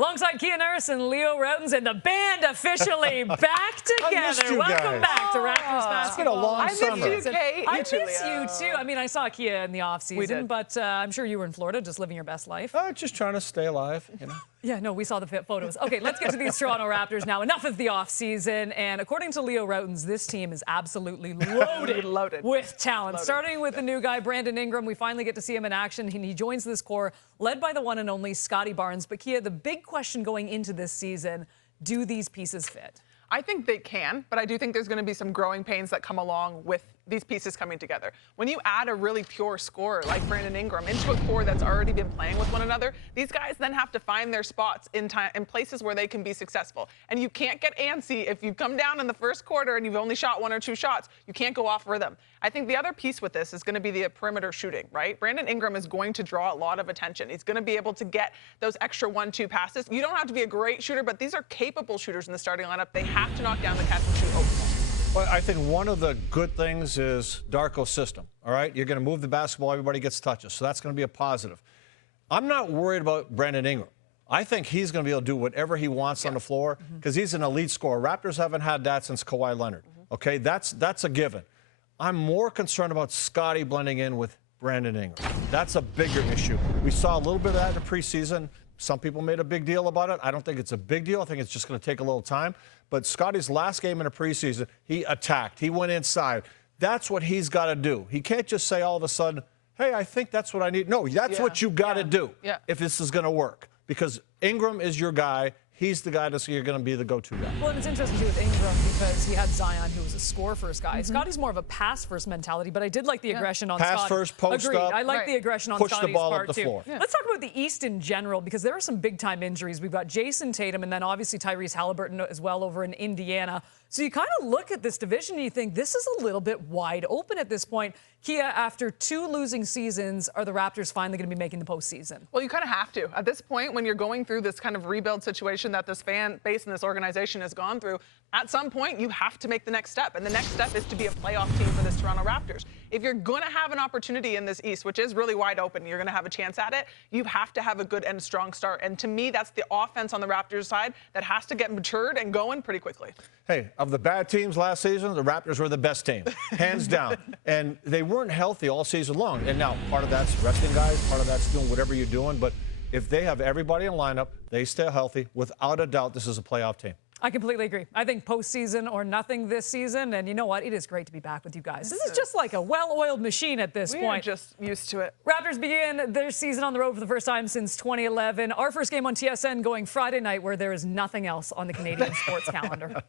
Alongside Kia Nurse and Leo Rautins, and the band officially back together. Welcome back to Raptors basketball. It's been a long summer. I miss you, Kate. I miss you, too. I mean, I saw Kia in the offseason, but I'm sure you were in Florida just living your best life. Just trying to stay alive, you know. Yeah, no, we saw the photos. Okay, let's get to these Toronto Raptors now. Enough of the offseason. And according to Leo Rautins, this team is absolutely loaded with talent. Starting with the new guy, Brandon Ingram. We finally get to see him in action. He joins this core, led by the one and only Scotty Barnes. But Kia, the big question going into this season, do these pieces fit? I think they can, but I do think there's going to be some growing pains that come along with these pieces coming together. When you add a really pure scorer like Brandon Ingram into a core that's already been playing with one another, these guys then have to find their spots in places where they can be successful. And you can't get antsy if you come down in the first quarter and you've only shot 1 or 2 shots. You can't go off rhythm. I think the other piece with this is going to be the perimeter shooting, right? Brandon Ingram is going to draw a lot of attention. He's going to be able to get those extra 1-2 passes. You don't have to be a great shooter, but these are capable shooters in the starting lineup. They have to knock down the catch and shoot open ball. Well, I think one of the good things is Darko's system, all right? You're going to move the basketball, everybody gets touches, so that's going to be a positive. I'm not worried about Brandon Ingram. I think he's going to be able to do whatever he wants on the floor because he's an elite scorer. Raptors haven't had that since Kawhi Leonard, okay? That's a given. I'm more concerned about Scotty blending in with Brandon Ingram. That's a bigger issue. We saw a little bit of that in the preseason. Some people made a big deal about it. I don't think it's a big deal. I think it's just going to take a little time. But Scotty's last game in the preseason, he attacked. He went inside. That's what he's got to do. He can't just say all of a sudden, hey, I think that's what I need. No, that's what you got to do if this is going to work. Because Ingram is your guy. He's the guy that's you're going to be the go-to guy. Well, and it's interesting, too, with Ingram because he had Zion, who was a score-first guy. Scotty's more of a pass-first mentality, but I did like the aggression on Scotty. Pass-first, post Agreed. up. I like the aggression on Push Scotty's the ball part, up the floor. too. Let's talk about the East in general because there are some big-time injuries. We've got Jason Tatum and then obviously Tyrese Halliburton as well over in Indiana. So you kind of look at this division and you think this is a little bit wide open at this point. Kia, after 2 losing seasons, are the Raptors finally going to be making the postseason? Well, you kind of have to. At this point, when you're going through this kind of rebuild situation that this fan base and this organization has gone through, at some point, you have to make the next step. And the next step is to be a playoff team for this Toronto Raptors. If you're going to have an opportunity in this East, which is really wide open, you're going to have a chance at it, you have to have a good and strong start. And to me, that's the offense on the Raptors side that has to get matured and going pretty quickly. Hey, of the bad teams last season, the Raptors were the best team, hands down. And they weren't healthy all season long. And now part of that's resting guys, part of that's doing whatever you're doing. But if they have everybody in lineup, they stay healthy, without a doubt, this is a playoff team. I completely agree. I think postseason or nothing this season. And you know what? It is great to be back with you guys. This is just like a well-oiled machine at this point. We're just used to it. Raptors begin their season on the road for the first time since 2011. Our first game on TSN going Friday night where there is nothing else on the Canadian sports calendar.